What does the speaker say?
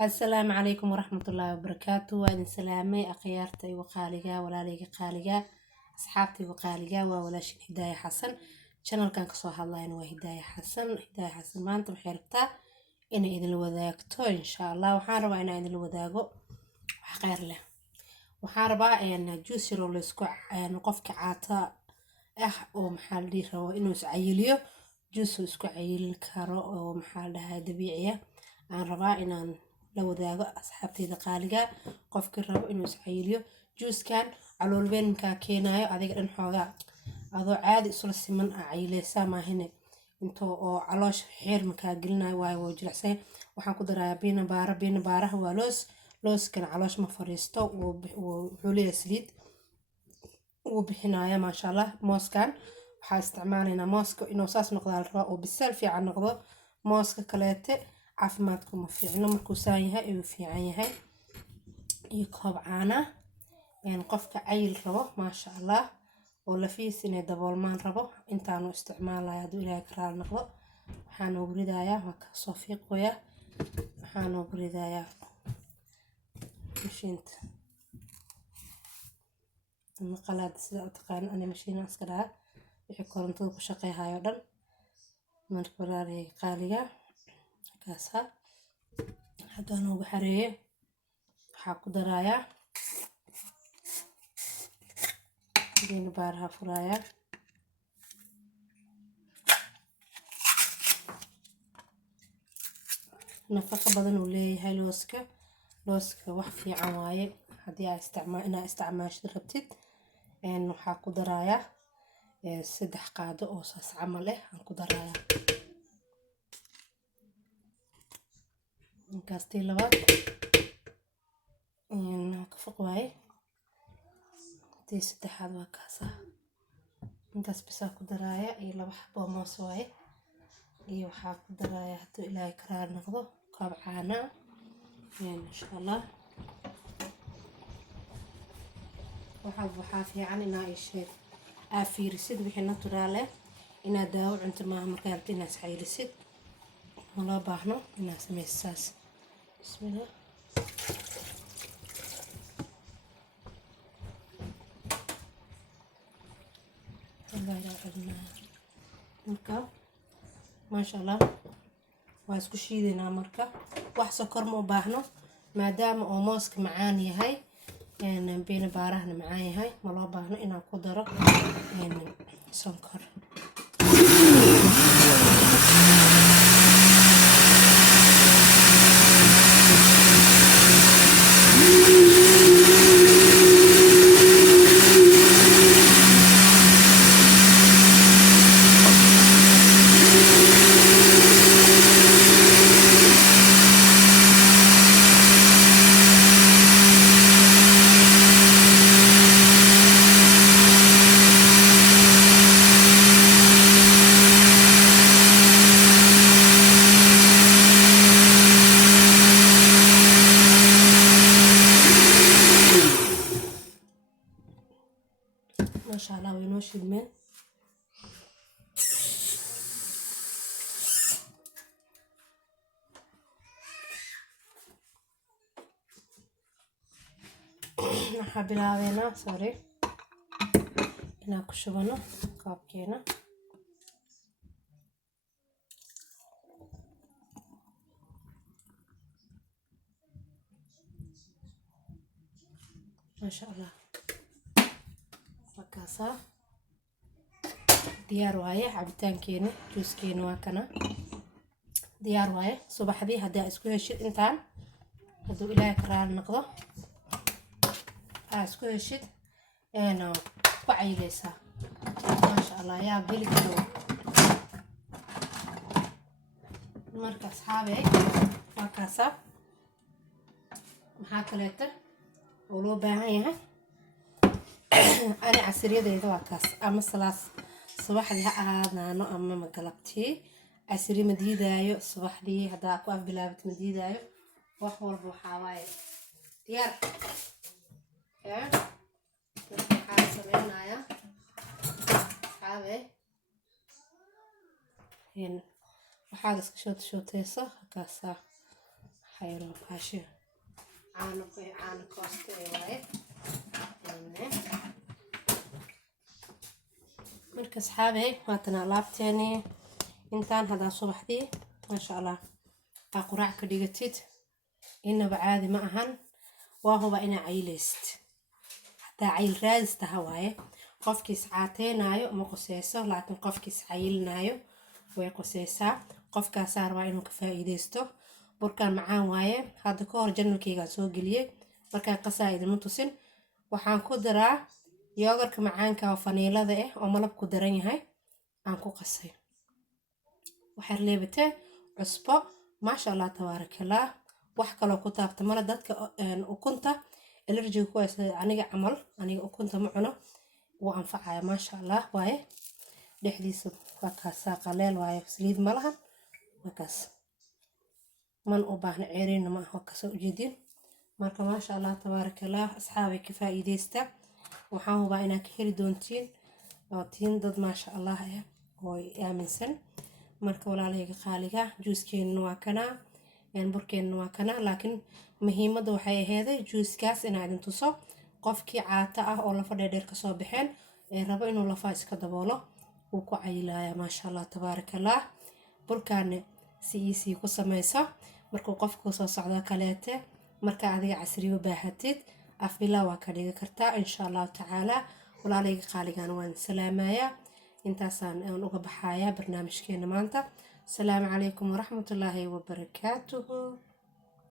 السلام عليكم ورحمة الله وبركاته. وأنا سلامي أخيارتي وقالقة ولاليقة قالقة أصحابتي وقالقة وولاش هداية حسن channel كان كسوها الله إنه هداية حسن ما أنتم حيربتا إن إذن الوذاقتو إن شاء الله وحاربا إن إذن الوذاقو وحقير له وحاربا إن جوسي رولي سكوع نقفك عاتا ومحال دي روا إنه سعيليو جوسو سكوع عيل كارو ومحال لها دبيعية aan rabaa inaan la wadaago asxaabteyda qaaliga qofkii rabo inuu iscayiliyo juuskan caloolbeenka keenayo adiga dhan xoogaa adoo caadi isla siman cayileysa maahine intoo oo caloosh xeer markaa gelinayo waayo waa jilicsan waxaan ku darayaa biina baaraha waa looskan caloosh ma fariisto wuxuu leeyahay saliid uu bixinaya maasha allah mooskan waxaa isticmaalaynaa mooska inuu saas noqdo la rabaa oo bisaal fiican noqdo mooska kaleete caafimaadku ma fiicno markuu saan yahay ayuu fiican yahay iyo koob caana qofka cayil rabo maasha allah oo lafiis inay daboolmaan rabo intaanu isticmaalayo hadduu ilaahay ka raali noqdo waxaan ugu ridayaa waa ka soo fiiqoya waxaan ugu ridayaa mashiinta qalaad sida u taqaan ana mashiina iska dhaha wixii korontada ku shaqeeyayo dhan marka walaalay qaaliga kaasa haddaan ugu xareeyo waxaa ku darayaa biina baaraha furayaa nafaqo badan uu leeyahay looska wax fiican waaye haddii inaa isticmaashid rabtid waxaa ku darayaa 3 qaado oo saas camal aan ku darayaa كاستي لبات كفق واي تي 6 وكاسة intaas bisaa ku daraaya iyo 2 xabo moos waaye iyo waxaa ku daraaya hadduu ilaahay ka raali noqdo koob caana insha allah waxaa fiican inaa isheeg fiirisid wixii naturaale inaad daawo cunto maaha markaa rabtid inaad iscaylisid loo baahno inaad sameyso saas bismillah marka maasha allah waa isku shiidaynaa marka wax sokor ma u baahno maadaama oo mooska macaan yahay biina baarahana macaan yahay ma loo baahno inaan ku daro sonkor ما شاء الله وينوش الماء waxaa bilaabeynaa sorry inaan ku shubano qaabkeena ما شاء الله وكاسة ديار وايه عبتانكينا جوسكينا واكنا ديار وايه صباح دي هدا اسكو هشيد انتان هدو إلهي كرال نقضه اسكو هشيد انا وعي ليسا ما شاء الله يا بلي كدو مركز صحابي وكاسة محاكلته ولو باهيها أنا عسرية ده واكاس أما صلاة صباح دي هذا أنا أما مقلبتي عسرية مديدة يو صباح دي هذا أقوى بلابت مديدة يو وحول بوحاواي ديار يا حاسبين يا حابي هنا وحادث شوت شوتيسة كاسة خير حاشي عانو كوست واي marka asxaabey waatana alaabteeni intaan hadaa subaxdii maasha allah aa quraac ka dhigatid inaba caadi ma ahan waa huba inaa caylaysid hadaa cayl raadis taha waaye qofkiis caateenaayo ma qoseyso laakiin qofkiis cayilnaayo way qoseysaa qofkaasaa rabaa inuu ka faa'iideysto burkaan macaan waaye hadda ka hor janalkaygaan soo geliyey markaan qasaa idinma tusin waxaan ku daraa yoogarka macaanka oo faniilada ah oo malab ku daran yahay aan ku qasay waxaad leebatee cusbo maasha allah tabaarakallah wax kaloo ku taabta mala dadka ukunta allergy ku haysta aniga camal aniga ukunta ma cuno wuu anfacaya maasha allah waaye dhexdiisa waa kaasaa qaleel waaye saliid ma lahan markaas man u baahna ceeriina ma aha kasoo ujeedin marka maasha allah tabaarakallah asxaabay ka faa'iideysta waxaan hubaa inaad ka heli doontiin oo tiin dad maasha allah ah oo aaminsan marka walaalahayga qaaliga juuskeena waa kana burkeena waa kana laakiin muhiimadda waxay aheeday juuskaas inaa idin tuso qofkii caata ah oo lafa dheer ka soo baxeen ee rabo inuu lafa iska daboolo wuu ku cayilaya maasha allah tabaarakallah burkaana si ku samaysa markuu qofku soo socdo kaleete marka adiga casriyo baahatid afbila waa ka dhigi kartaa insha allah tacaala walaalahayga qaaligan waan salaamaya intaasaan uga baxaya barnaamijkeena maanta السلام عليكم ورحمة الله وبركاته.